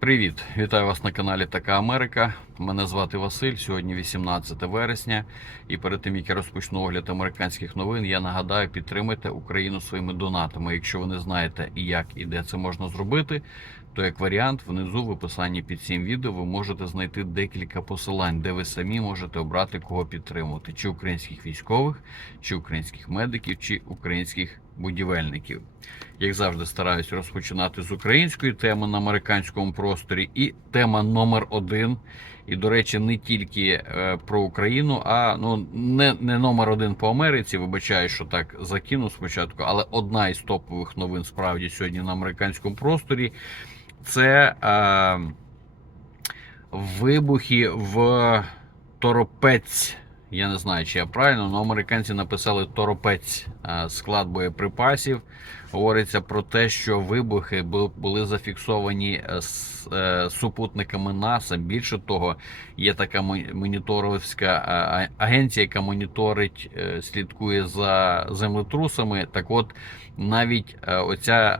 Привіт! Вітаю вас на каналі Така Америка. Мене звати Василь. Сьогодні 18 вересня. І перед тим як я розпочну огляд американських новин, я нагадаю, підтримайте Україну своїми донатами. Якщо ви не знаєте і як і де це можна зробити, то як варіант, внизу в описанні під цим відео ви можете знайти декілька посилань, де ви самі можете обрати кого підтримувати: чи українських військових, чи українських медиків, чи українських будівельників. Як завжди, стараюсь розпочинати з української теми на американському просторі. І тема номер один. І, до речі, не тільки е, про Україну, а ну не, не номер один по Америці. Вибачаю, що так закину спочатку, але одна із топових новин справді сьогодні на американському просторі це е, вибухи в Торопець. Я не знаю, чи я правильно, але американці написали торопець е, склад боєприпасів. Говориться про те, що вибухи були зафіксовані е, е, супутниками НАСА. Більше того, є така мо- моніторовська агенція, яка моніторить, слідкує за землетрусами. Так от навіть оця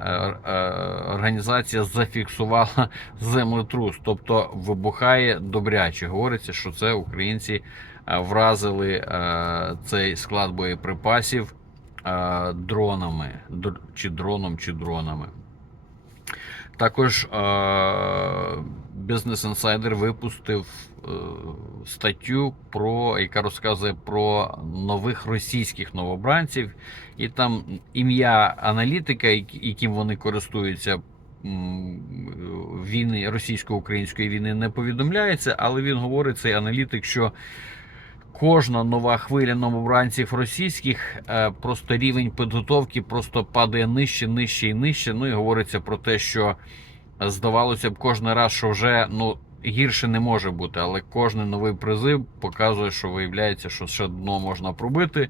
організація зафіксувала землетрус, тобто вибухає добряче. Говориться, що це українці вразили е, цей склад боєприпасів е, дронами, чи дроном, чи дронами. Також е, Business Insider випустив е, статтю, про, яка розказує про нових російських новобранців, і там ім'я аналітика, яким вони користуються. Війни російсько-української війни не повідомляється, але він говорить цей аналітик, що кожна нова хвиля новобранців російських, е, просто рівень підготовки просто падає нижче, нижче і нижче. Ну і говориться про те, що е, здавалося б, кожен раз, що вже ну гірше не може бути, але кожен новий призив показує, що виявляється, що ще дно можна пробити.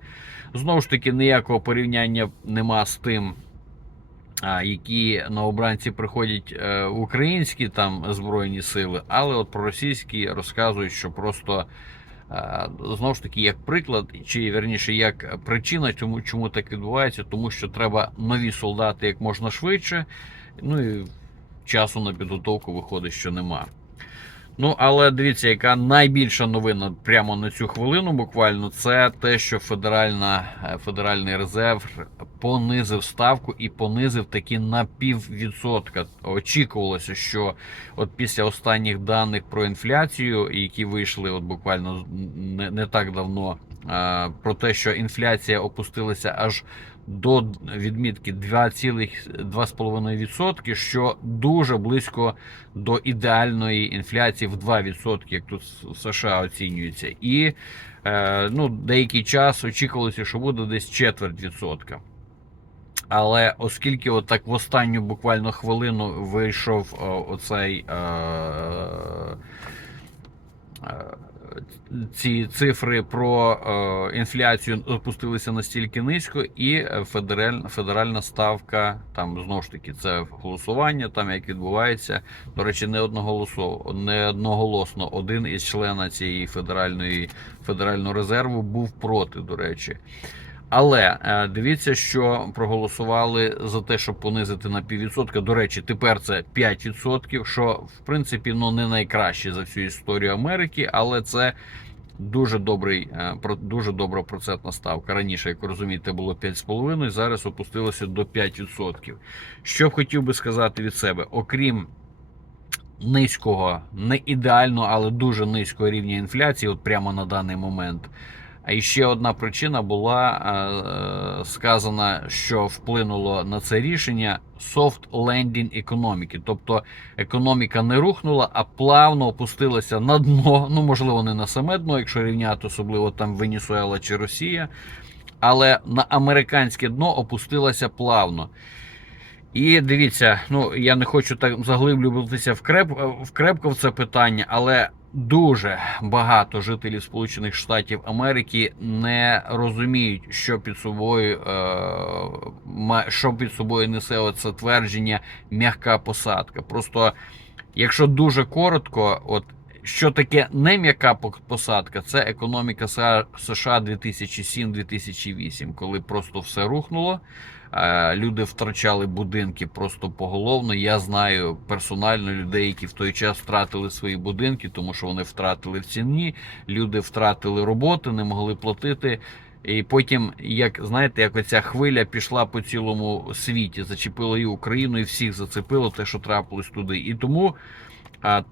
Знову ж таки, ніякого порівняння нема з тим. Які новобранці приходять е, в українські там збройні сили, але от про російські розказують, що просто Е, Знову ж таки, як приклад, чи верніше, як причина, чому, чому так відбувається, тому що треба нові солдати як можна швидше. Ну і часу на підготовку виходить, що нема. Ну, але дивіться, яка найбільша новина прямо на цю хвилину, буквально, це те, що федеральна, е, Федеральний резерв понизив ставку і понизив таки на піввідсотка. Очікувалося, що от після останніх даних про інфляцію, які вийшли от буквально не, не так давно, про те, що інфляція опустилася аж до відмітки 2,2,5%, що дуже близько до ідеальної інфляції в 2%, як тут в США оцінюється. І е, ну, деякий час очікувалося, що буде десь четверть відсотка. Але оскільки от так в останню буквально хвилину вийшов о, оцей е, е, ці цифри про е, інфляцію опустилися настільки низько, і федераль, федеральна ставка, там знову ж таки, це голосування, там як відбувається. До речі, не одноголосово, не одноголосно один із члена цієї федеральної федерального резерву був проти, до речі. Але е, дивіться, що проголосували за те, щоб понизити на піввідсотка. До речі, тепер це 5%, що в принципі ну не найкраще за всю історію Америки, але це дуже добрий, е, дуже добра процентна ставка. Раніше, як розумієте, було 5,5%, зараз опустилося до 5%. Що б хотів би сказати від себе, окрім низького, не ідеально, але дуже низького рівня інфляції, от прямо на даний момент. А ще одна причина була е, сказана, що вплинуло на це рішення soft landing економіки. Тобто економіка не рухнула, а плавно опустилася на дно. Ну, можливо, не на саме дно, якщо рівняти, особливо там Венесуела чи Росія, але на американське дно опустилася плавно. І дивіться, ну я не хочу так заглиблюватися в креп, в крепко в це питання, але дуже багато жителів Сполучених Штатів Америки не розуміють, що під собою е, що під собою несе оце твердження м'яка посадка. Просто якщо дуже коротко, от що таке не м'яка посадка, це економіка США 2007-2008, коли просто все рухнуло. Е, Люди втрачали будинки просто поголовно. Я знаю персонально людей, які в той час втратили свої будинки, тому що вони втратили в ціні. Люди втратили роботи, не могли платити. І потім, як знаєте, як оця хвиля пішла по цілому світі, зачепила і Україну, і всіх зацепило те, що трапилось туди. І тому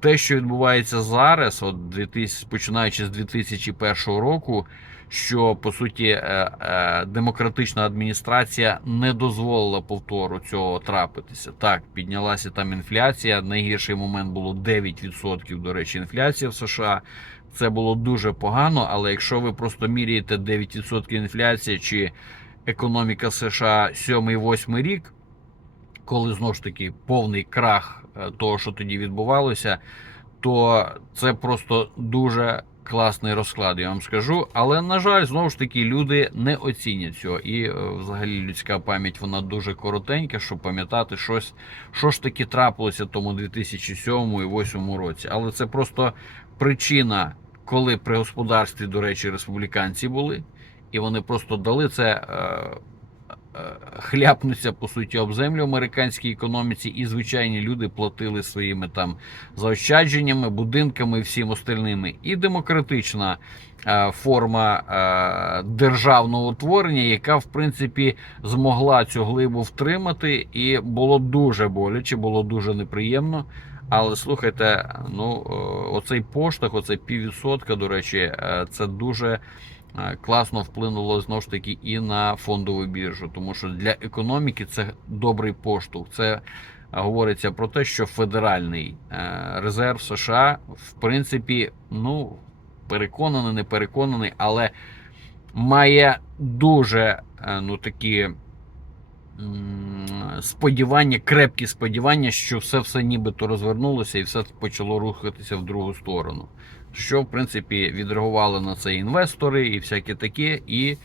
те, що відбувається зараз, от 2000, починаючи з 2001 року, що по суті е, е, демократична адміністрація не дозволила повтору цього трапитися. Так, піднялася там інфляція. Найгірший момент було 9%, до речі, інфляція в США. Це було дуже погано, але якщо ви просто міряєте 9% інфляції чи економіка США 7-8 рік, коли знову ж таки повний крах е, того, що тоді відбувалося, то це просто дуже класний розклад, я вам скажу. Але, на жаль, знову ж таки, люди не оцінять цього. І е, взагалі людська пам'ять вона дуже коротенька, щоб пам'ятати щось, що ж таки трапилося тому 2007 і 2008 році. Але це просто причина, коли при господарстві, до речі, республіканці були, і вони просто дали це. Е, Хляпнуться по суті об землю американській економіці, і звичайні люди платили своїми там заощадженнями, будинками і всім остальними. І демократична е, форма е, державного утворення, яка в принципі змогла цю глибу втримати, і було дуже боляче, було дуже неприємно. Але слухайте, ну оцей поштах, оцей піввідсотка, до речі, це дуже класно вплинуло знову ж таки і на фондову біржу, тому що для економіки це добрий поштовх. Це е, говориться про те, що Федеральний е, резерв США, в принципі, ну переконаний, не переконаний, але має дуже е, ну такі сподівання, крепкі сподівання, що все все нібито розвернулося і все почало рухатися в другу сторону. Що, в принципі, відреагували на це інвестори і всяке таке. І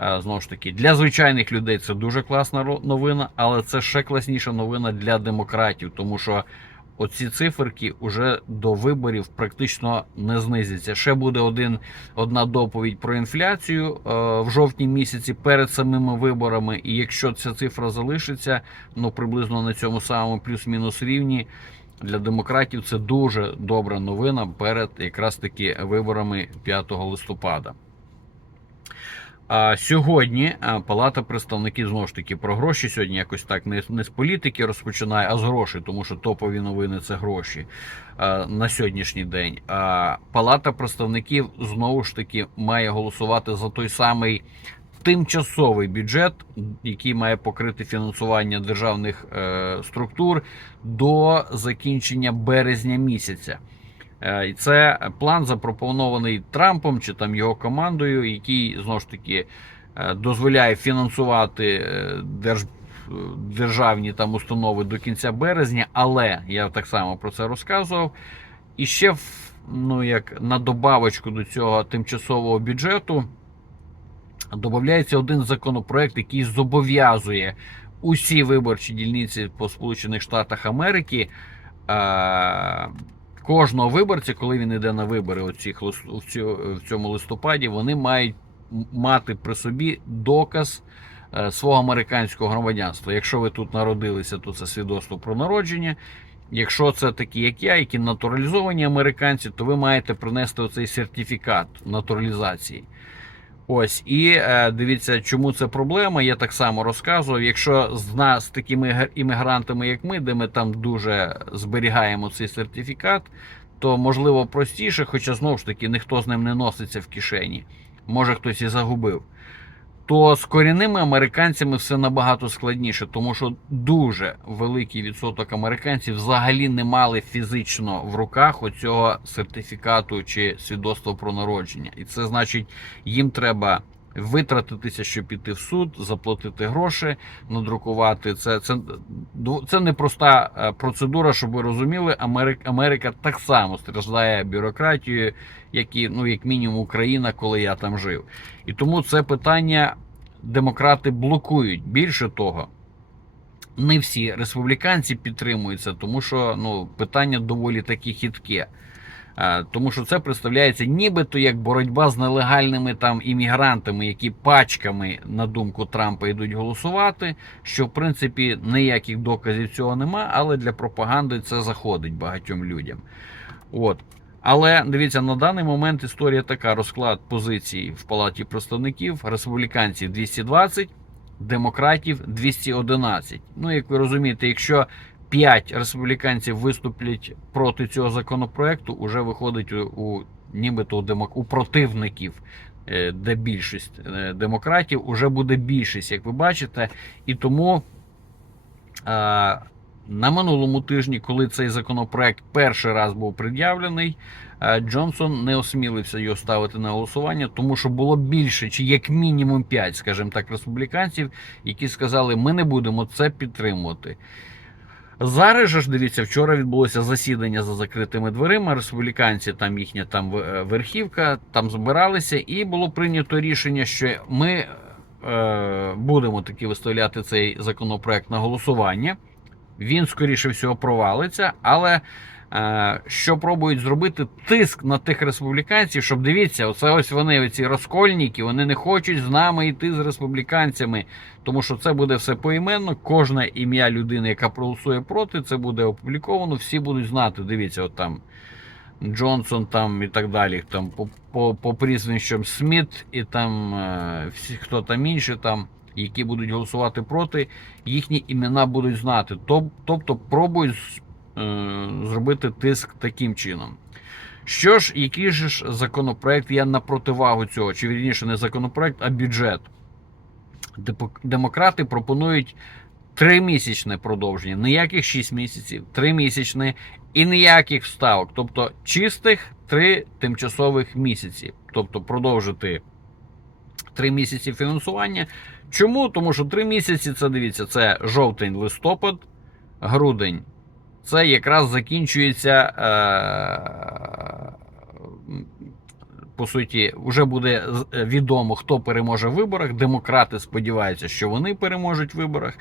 е, знову ж таки, для звичайних людей це дуже класна новина, але це ще класніша новина для демократів, тому що оці циферки уже до виборів практично не знизяться. Ще буде один, одна доповідь про інфляцію е, в жовтні місяці перед самими виборами. І якщо ця цифра залишиться, ну приблизно на цьому самому плюс-мінус рівні. Для демократів це дуже добра новина перед якраз таки виборами 5 листопада. А сьогодні Палата представників знову ж таки про гроші. Сьогодні якось так не, не з політики розпочинає, а з грошей, тому що топові новини це гроші на сьогоднішній день. Палата представників знову ж таки має голосувати за той самий тимчасовий бюджет, який має покрити фінансування державних е, структур до закінчення березня місяця. Е, І це план запропонований Трампом чи там його командою, який знову ж таки е, дозволяє фінансувати е, держ... державні там установи до кінця березня. Але я так само про це розказував. І ще ну, як на добавочку до цього тимчасового бюджету додається один законопроект, який зобов'язує усі виборчі дільниці по Сполучених Штатах Америки. Кожного виборця, коли він йде на вибори оці, в цьому листопаді, вони мають мати при собі доказ е, свого американського громадянства. Якщо ви тут народилися, то це свідоцтво про народження. Якщо це такі, як я, які натуралізовані американці, то ви маєте принести оцей сертифікат натуралізації. Ось і е, дивіться, чому це проблема. Я так само розказував. Якщо з нас такими ге- іммігрантами, як ми, де ми там дуже зберігаємо цей сертифікат, то можливо простіше, хоча знову ж таки ніхто з ним не носиться в кишені. Може хтось і загубив. То з корінними американцями все набагато складніше, тому що дуже великий відсоток американців взагалі не мали фізично в руках оцього сертифікату чи свідоцтва про народження. І це значить, їм треба витратитися, щоб піти в суд, заплатити гроші, надрукувати. Це, це, це непроста е, процедура, щоб ви розуміли. Америка, Америка так само страждає бюрократією, як і ну, як мінімум Україна, коли я там жив. І тому це питання демократи блокують. Більше того, не всі республіканці підтримуються, тому що ну, питання доволі таки хитке. Е, Тому що це представляється нібито як боротьба з нелегальними там іммігрантами, які пачками, на думку Трампа, йдуть голосувати. Що в принципі ніяких доказів цього нема, але для пропаганди це заходить багатьом людям. От. Але дивіться, на даний момент історія така: розклад позицій в Палаті представників, республіканців 220, демократів 211. Ну, як ви розумієте, якщо 5 республіканців виступлять проти цього законопроекту, уже виходить у, у нібито у, демок... у противників, е, де більшість е, демократів, уже буде більшість, як ви бачите. І тому. е, на минулому тижні, коли цей законопроект перший раз був пред'явлений, Джонсон не осмілився його ставити на голосування, тому що було більше, чи як мінімум 5, скажімо так, республіканців, які сказали, ми не будемо це підтримувати. Зараз ж дивіться, вчора відбулося засідання за закритими дверима. Республіканці, там їхня там е, верхівка, там збиралися, і було прийнято рішення, що ми е, будемо таки виставляти цей законопроект на голосування. Він, скоріше всього, провалиться, але що пробують зробити тиск на тих республіканців, щоб дивіться, оце ось вони, оці розкольники, вони не хочуть з нами йти з республіканцями, тому що це буде все поіменно. Кожне ім'я людини, яка проголосує проти, це буде опубліковано. Всі будуть знати. Дивіться, от там Джонсон там і так далі. Там по, по, по прізвищам Сміт і там е, всі, хто там інші там. Які будуть голосувати проти, їхні імена будуть знати. Тобто пробують е, зробити тиск таким чином. Що ж, який ж законопроект є на противагу цього, чи вірніше не законопроект, а бюджет? Демократи пропонують тримісячне продовження, ніяких 6 місяців, тримісячне і ніяких вставок. Тобто чистих три тимчасових місяці. Тобто продовжити три місяці фінансування. Чому? Тому що три місяці це дивіться, це жовтень, листопад, грудень. Це якраз закінчується. Е- по суті, вже буде е, відомо, хто переможе в виборах. Демократи сподіваються, що вони переможуть в виборах.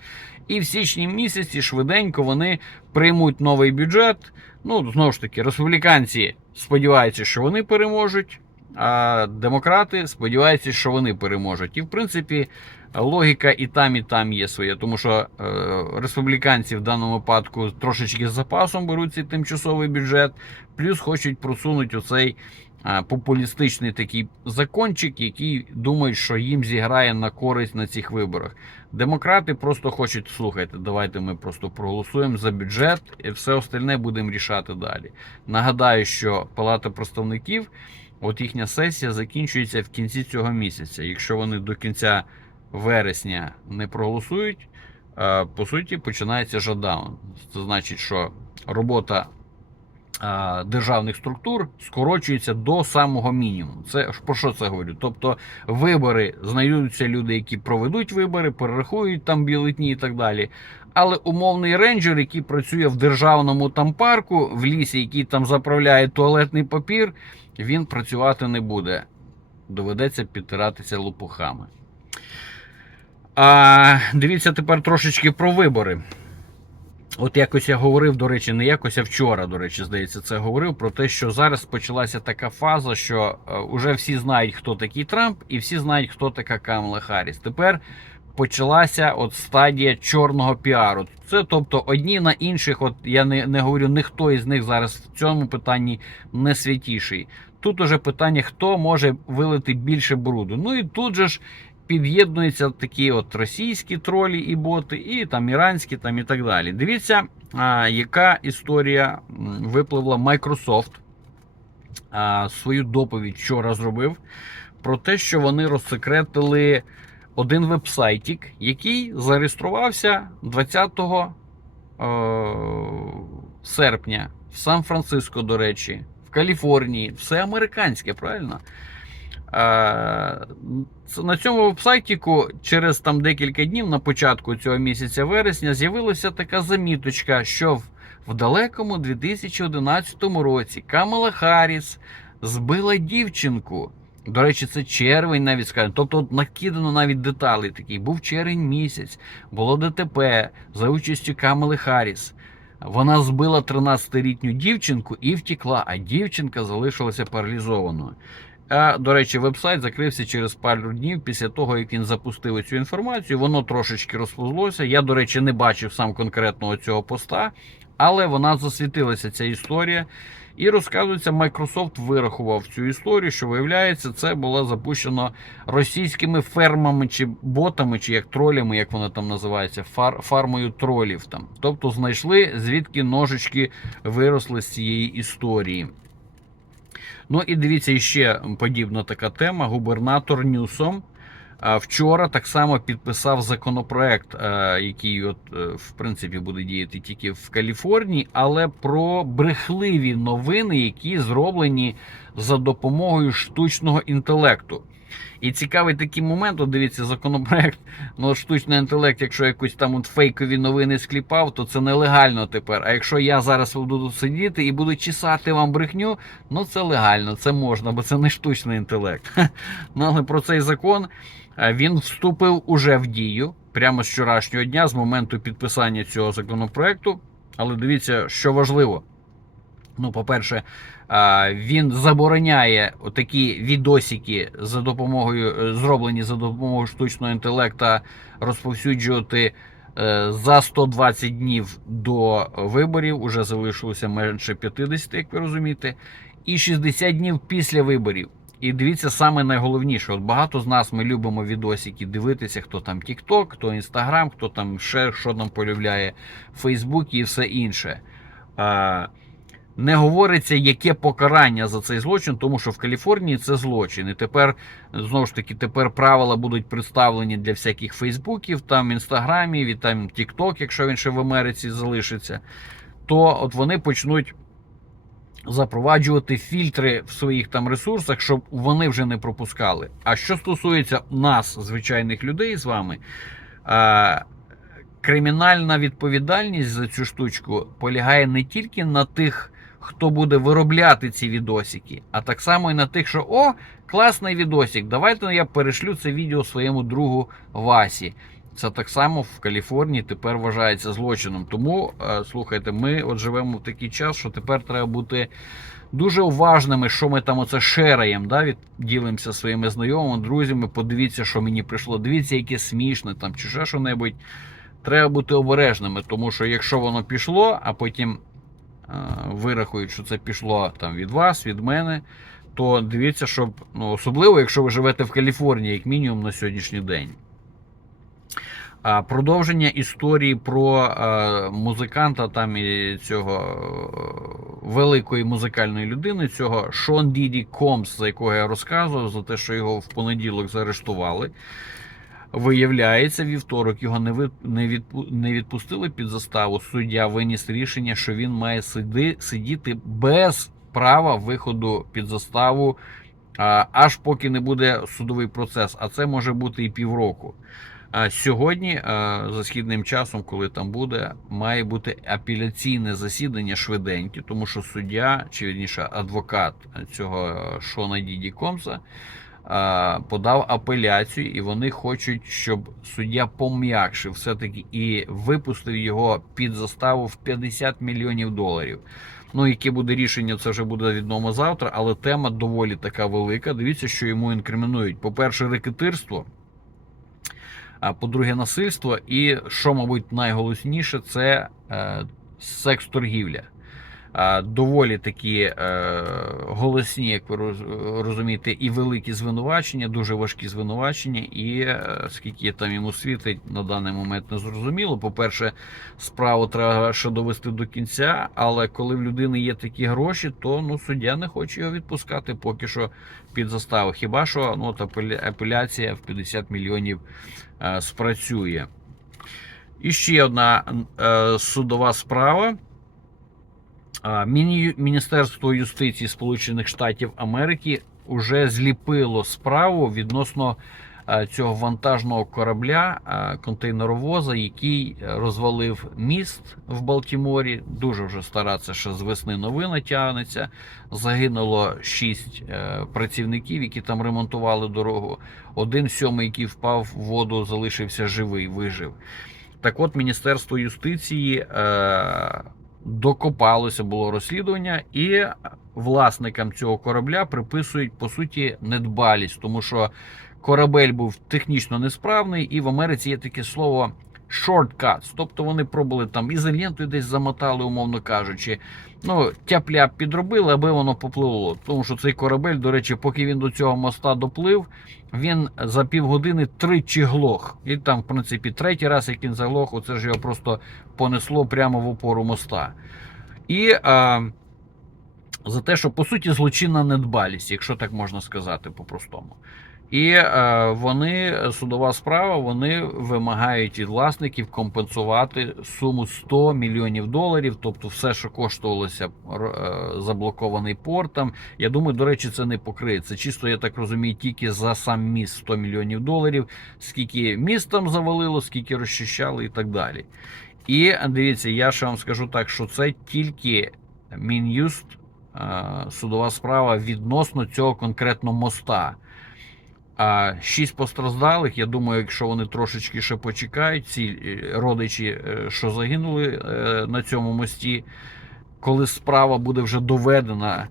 І в січні місяці швиденько вони приймуть новий бюджет. Ну, знову ж таки, республіканці сподіваються, що вони переможуть, а демократи сподіваються, що вони переможуть. І в принципі, логіка і там, і там є своя, тому що е, республіканці в даному випадку трошечки з запасом беруть цей тимчасовий бюджет, плюс хочуть просунути оцей а, популістичний такий закончик, який думають, що їм зіграє на користь на цих виборах. Демократи просто хочуть слухайте, давайте ми просто проголосуємо за бюджет і все остальне будемо рішати далі. Нагадаю, що Палата представників, от їхня сесія закінчується в кінці цього місяця. Якщо вони до кінця вересня не проголосують, е, по суті, починається жадаун. Це значить, що робота державних структур скорочується до самого мінімуму. Це про що це говорю? Тобто вибори знайдуться люди, які проведуть вибори, перерахують там бюлетні і так далі. Але умовний рейнджер, який працює в державному там парку, в лісі, який там заправляє туалетний папір, він працювати не буде. Доведеться підтиратися лопухами. А, дивіться тепер трошечки про вибори. От якось я говорив, до речі, не якось, а вчора, до речі, здається, це говорив про те, що зараз почалася така фаза, що е, уже всі знають, хто такий Трамп, і всі знають, хто така Камала Харріс. Тепер почалася от стадія чорного піару. Це тобто одні на інших, от я не, не говорю, ніхто із них зараз в цьому питанні не святіший. Тут уже питання, хто може вилити більше бруду. Ну і тут же ж під'єднуються такі от російські тролі і боти, і там іранські, там і так далі. Дивіться, а, яка історія випливла Microsoft. А, свою доповідь вчора зробив про те, що вони розсекретили один вебсайтик, який зареєструвався 20 е, серпня в Сан-Франциско, до речі, в Каліфорнії. Все американське, правильно? Е, На цьому вебсайтіку через там декілька днів на початку цього місяця вересня з'явилася така заміточка, що в, далекому 2011 році Камала Харріс збила дівчинку. До речі, це червень навіть скажемо. Тобто от накидано навіть деталі такі. Був червень місяць, було ДТП за участю Камали Харріс. Вона збила 13-літню дівчинку і втекла, а дівчинка залишилася паралізованою. А, до речі, вебсайт закрився через пару днів після того, як він запустив цю інформацію. Воно трошечки розповзлося. Я, до речі, не бачив сам конкретного цього поста, але вона засвітилася ця історія. І розказується, Microsoft вирахував цю історію, що виявляється, це було запущено російськими фермами чи ботами, чи як тролями, як воно там називається, фар, фармою тролів. Там. Тобто знайшли, звідки ножички виросли з цієї історії. Ну і дивіться, ще подібна така тема. Губернатор Ньюсом вчора так само підписав законопроект, який, от, е, в принципі, буде діяти тільки в Каліфорнії, але про брехливі новини, які зроблені за допомогою штучного інтелекту. І цікавий такий момент, от дивіться, законопроект, ну штучний інтелект, якщо якось там от фейкові новини скліпав, то це нелегально тепер. А якщо я зараз буду тут сидіти і буду чесати вам брехню, ну це легально, це можна, бо це не штучний інтелект. Ну але про цей закон е, він вступив уже в дію прямо з вчорашнього дня, з моменту підписання цього законопроекту. Але дивіться, що важливо. Ну, по-перше, він забороняє такі відосики за допомогою, е, зроблені за допомогою штучного інтелекта, розповсюджувати е, за 120 днів до виборів. Уже залишилося менше 50, як ви розумієте, і 60 днів після виборів. І дивіться, саме найголовніше, от багато з нас ми любимо відосики дивитися, хто там TikTok, хто Instagram, хто там ще що там полюбляє Facebook і все інше. Не говориться, яке покарання за цей злочин, тому що в Каліфорнії це злочин. І тепер знову ж таки тепер правила будуть представлені для всяких Фейсбуків, там інстаграмів і там Тікток, якщо він ще в Америці залишиться. То от вони почнуть запроваджувати фільтри в своїх там ресурсах, щоб вони вже не пропускали. А що стосується нас, звичайних людей з вами, кримінальна відповідальність за цю штучку полягає не тільки на тих хто буде виробляти ці відосики, а так само і на тих, що о, класний відосик, давайте я перешлю це відео своєму другу Васі. Це так само в Каліфорнії тепер вважається злочином. Тому е, слухайте, ми от живемо в такий час, що тепер треба бути дуже уважними, що ми там оце шераємо, да, ділимося своїми знайомими, друзями. Подивіться, що мені прийшло. Дивіться, яке смішне там чи ще що-небудь. Треба бути обережними, тому що якщо воно пішло, а потім вирахують, що це пішло там від вас, від мене, то дивіться, щоб ну, особливо, якщо ви живете в Каліфорнії, як мінімум на сьогоднішній день. Продовження історії про а, музиканта там і цього а, великої музикальної людини, цього Шон Діді Комс, за якого я розказував, за те, що його в понеділок заарештували. Виявляється, вівторок його не ви не, не відпустили під заставу. Суддя виніс рішення, що він має сидіти без права виходу під заставу, аж поки не буде судовий процес. А це може бути і півроку. А сьогодні, за східним часом, коли там буде, має бути апеляційне засідання швиденьке, тому що суддя, чи вірніше адвокат цього Шона Діді Комса подав апеляцію, і вони хочуть, щоб суддя пом'якшив все-таки і випустив його під заставу в 50 мільйонів доларів. Ну, яке буде рішення, це вже буде відомо завтра, але тема доволі така велика. Дивіться, що йому інкримінують. По-перше, рекетирство. А по-друге, насильство. І що, мабуть, найголосніше, це е, секс-торгівля доволі такі е, голосні, як ви розумієте, і великі звинувачення, дуже важкі звинувачення. І е, скільки там йому світить на даний момент не зрозуміло. По-перше, справу треба ще довести до кінця, але коли в людини є такі гроші, то ну суддя не хоче його відпускати поки що під заставу. Хіба що ну, от апеляція в 50 мільйонів е, спрацює? І ще одна судова справа. Міністерство юстиції Сполучених Штатів Америки вже зліпило справу відносно цього вантажного корабля контейнеровоза, який розвалив міст в Балтіморі. Дуже вже стара, це ще з весни новина тягнеться. Загинуло шість е, працівників, які там ремонтували дорогу. Один сьомий, який впав в воду, залишився живий, вижив. Так от, Міністерство юстиції. Докопалося, було розслідування, і власникам цього корабля приписують по суті недбалість, тому що корабель був технічно несправний, і в Америці є таке слово shortcuts, тобто вони пробували там ізолентою десь замотали, умовно кажучи. Ну, тяп-ляп підробили, аби воно попливло. Тому що цей корабель, до речі, поки він до цього моста доплив, він за півгодини тричі глох. І там, в принципі, третій раз, як він заглох, оце ж його просто понесло прямо в опору моста. І а, за те, що по суті злочинна недбалість, якщо так можна сказати по-простому. І е, вони, судова справа, вони вимагають від власників компенсувати суму 100 мільйонів доларів, тобто все, що коштувалося е, заблокований портом. Я думаю, до речі, це не покриється. Чисто, я так розумію, тільки за сам міст 100 мільйонів доларів, скільки міст там завалило, скільки розчищали і так далі. І дивіться, я ще вам скажу так, що це тільки Мін'юст, е, судова справа відносно цього конкретно моста. А шість постраждалих, я думаю, якщо вони трошечки ще почекають, ці е, родичі, е, що загинули е, на цьому мості, коли справа буде вже доведена,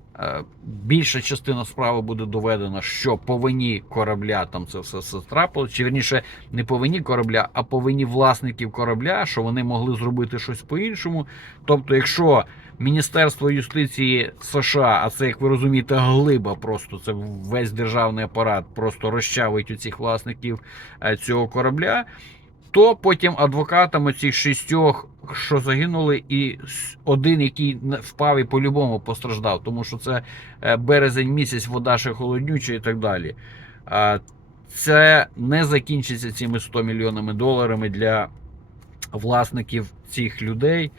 більша частина справи буде доведена, що по вині корабля там це все, все трапилось, чи верніше не по вині корабля, а по вині власників корабля, що вони могли зробити щось по-іншому. Тобто, якщо Міністерство юстиції США, а це, як ви розумієте, глиба просто це весь державний апарат просто розчавить у цих власників цього корабля. То потім адвокатам оцих шістьох, що загинули, і один, який впав і по-любому постраждав, тому що це е, березень місяць, вода ще холоднюча і так далі. Це не закінчиться цими 100 мільйонами доларами для власників цих людей,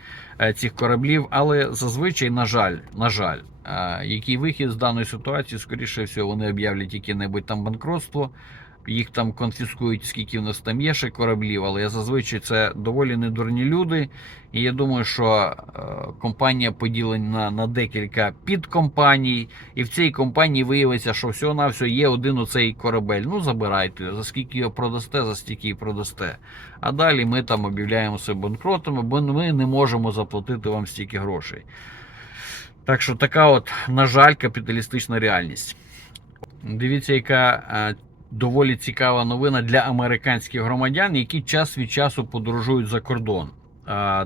е, цих кораблів. Але зазвичай, на жаль, на жаль, е, який вихід з даної ситуації, скоріше всього, вони об'являть яке-небудь там банкротство. Їх там конфіскують, скільки в нас там є ще кораблів, але зазвичай це доволі недурні люди. І я думаю, що е, компанія поділена на декілька підкомпаній, і в цій компанії виявиться, що всього на все є один оцей корабель. Ну забирайте, за скільки його продасте, за стільки і продасте. А далі ми там об'являємо себе банкротами, бо ми не можемо заплатити вам стільки грошей. Так що така, от, на жаль, капіталістична реальність. Дивіться, яка. Доволі цікава новина для американських громадян, які час від часу подорожують за кордон.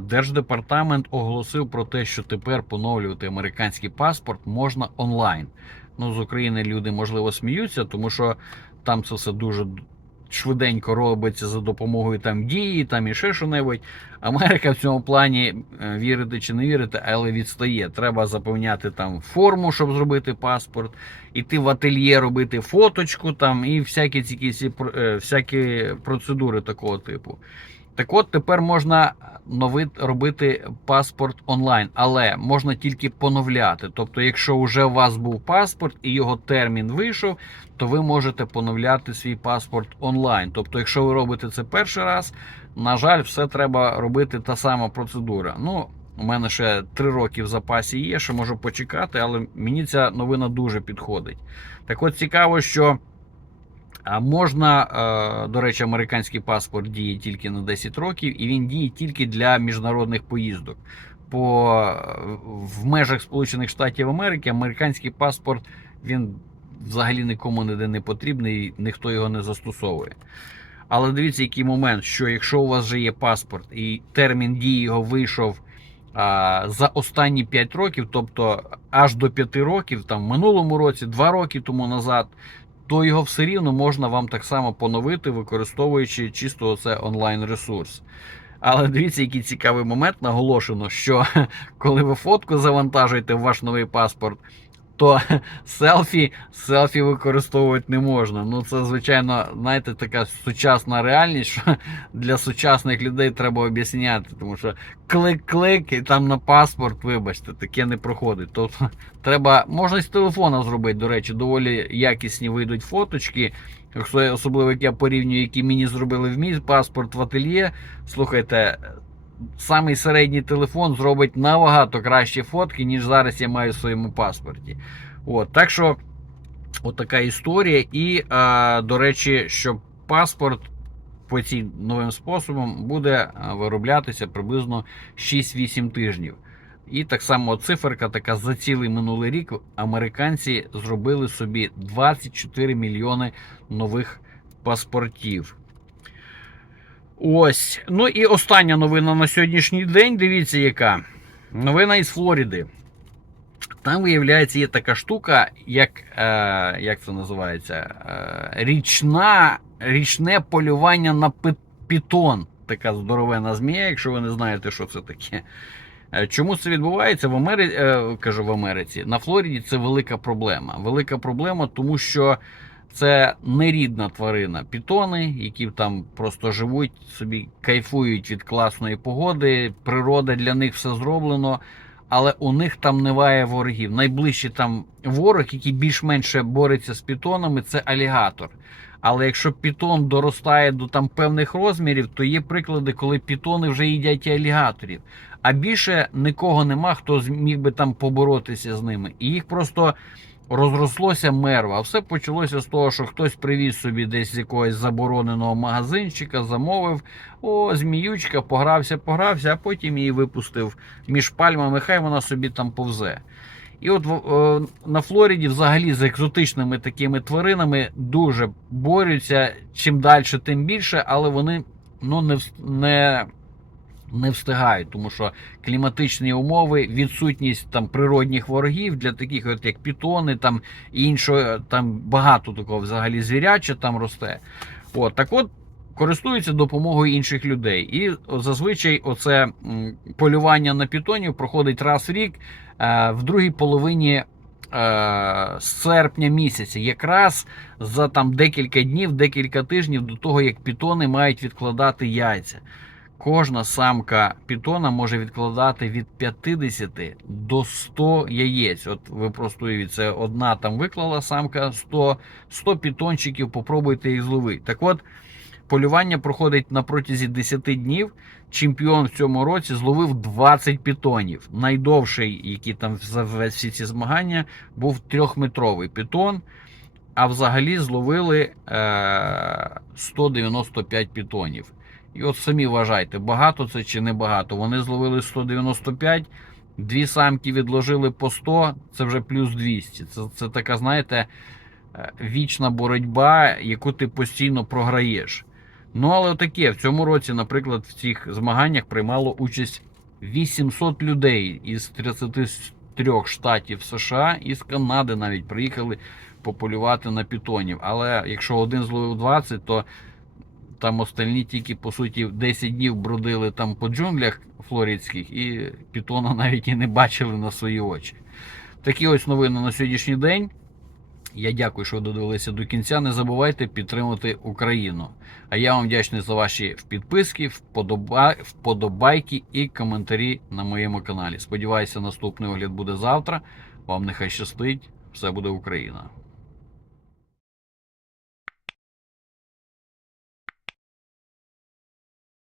Держдепартамент оголосив про те, що тепер поновлювати американський паспорт можна онлайн. Ну, з України люди можливо сміються, тому що там це все дуже швиденько робиться за допомогою там дії, там і ще що-небудь. Америка в цьому плані е, вірити чи не вірити, але відстає. Треба заповняти там форму, щоб зробити паспорт, іти в ательє робити фоточку там і всякі ці е, всякі процедури такого типу. Так от тепер можна новий робити паспорт онлайн, але можна тільки поновляти. Тобто, якщо вже у вас був паспорт і його термін вийшов, то ви можете поновляти свій паспорт онлайн. Тобто, якщо ви робите це перший раз, на жаль, все треба робити та сама процедура. Ну, у мене ще три роки в запасі є, що можу почекати, але мені ця новина дуже підходить. Так от цікаво, що. Можна, е, до речі, американський паспорт діє тільки на 10 років, і він діє тільки для міжнародних поїздок. По в межах Сполучених Штатів Америки американський паспорт він взагалі нікому ніде не потрібний, ніхто його не застосовує. Але дивіться, який момент, що якщо у вас вже є паспорт і термін дії його вийшов а, за останні 5 років, тобто аж до 5 років, там в минулому році, 2 роки тому назад, то його все рівно можна вам так само поновити, використовуючи чисто це онлайн ресурс. Але дивіться, який цікавий момент наголошено, що коли ви фотку завантажуєте в ваш новий паспорт, то селфі селфі використовувати не можна. Ну це, звичайно, знаєте, така сучасна реальність, що для сучасних людей треба об'ясняти, тому що клик-клик і там на паспорт, вибачте, таке не проходить. Тобто треба, можна з телефона зробити, до речі, доволі якісні вийдуть фоточки. Особливо як я порівнюю, які мені зробили в мій паспорт в ательє. Слухайте, самий середній телефон зробить набагато кращі фотки, ніж зараз я маю в своєму паспорті. От, Так що, от така історія. І, а, до речі, що паспорт по цим новим способом буде вироблятися приблизно 6-8 тижнів. І так само циферка така за цілий минулий рік американці зробили собі 24 мільйони нових паспортів. Ось. Ну і остання новина на сьогоднішній день. Дивіться, яка. Новина із Флориди. Там, виявляється, є така штука, як, е, як це називається? Е, річна, річне полювання на пітон. Така здоровена змія, якщо ви не знаєте, що це таке. Е, Чому це відбувається в Америці? Е, кажу в Америці. На Флориді це велика проблема. Велика проблема, тому що це нерідна тварина. Пітони, які там просто живуть, собі кайфують від класної погоди. Природа для них все зроблено. Але у них там немає ворогів. Найближчий там ворог, який більш-менше бореться з пітонами, це алігатор. Але якщо пітон доростає до там певних розмірів, то є приклади, коли пітони вже їдять алігаторів. А більше нікого нема, хто зміг би там поборотися з ними. І їх просто розрослося мерво. А все почалося з того, що хтось привіз собі десь з якогось забороненого магазинчика, замовив. О, зміючка, погрався, погрався, а потім її випустив між пальмами. Хай вона собі там повзе. І от в- е, на Флориді взагалі з екзотичними такими тваринами дуже борються. Чим далі, тим більше, але вони ну, не, не, не встигають, тому що кліматичні умови, відсутність там природних ворогів для таких, от як пітони, там іншого, там багато такого взагалі звіряча там росте. От, так от користуються допомогою інших людей. І зазвичай оце полювання на пітонів проходить раз в рік е, в другій половині е, серпня місяця, якраз за там декілька днів, декілька тижнів до того, як пітони мають відкладати яйця. Кожна самка пітона може відкладати від 50 до 100 яєць. От ви просто уявіть, це одна там виклала самка 100, 100 пітончиків, попробуйте їх зловити. Так от, полювання проходить на протязі 10 днів. Чемпіон в цьому році зловив 20 пітонів. Найдовший, який там за всі ці змагання, був трьохметровий пітон. А взагалі зловили е, 195 пітонів. І от самі вважайте, багато це чи не багато. Вони зловили 195, дві самки відложили по 100, це вже плюс 200. Це, це така, знаєте, е, вічна боротьба, яку ти постійно програєш. Ну, але таке, в цьому році, наприклад, в цих змаганнях приймало участь 800 людей із 33 штатів США і з Канади навіть приїхали пополювати на пітонів. Але якщо один зловив 20, то там остальні тільки по суті 10 днів бродили там по джунглях флоридських і пітона навіть і не бачили на свої очі. Такі ось новини на сьогоднішній день. Я дякую, що додивилися до кінця. Не забувайте підтримати Україну. А я вам вдячний за ваші підписки, вподобайки і коментарі на моєму каналі. Сподіваюся, наступний огляд буде завтра. Вам нехай щастить. Все буде Україна.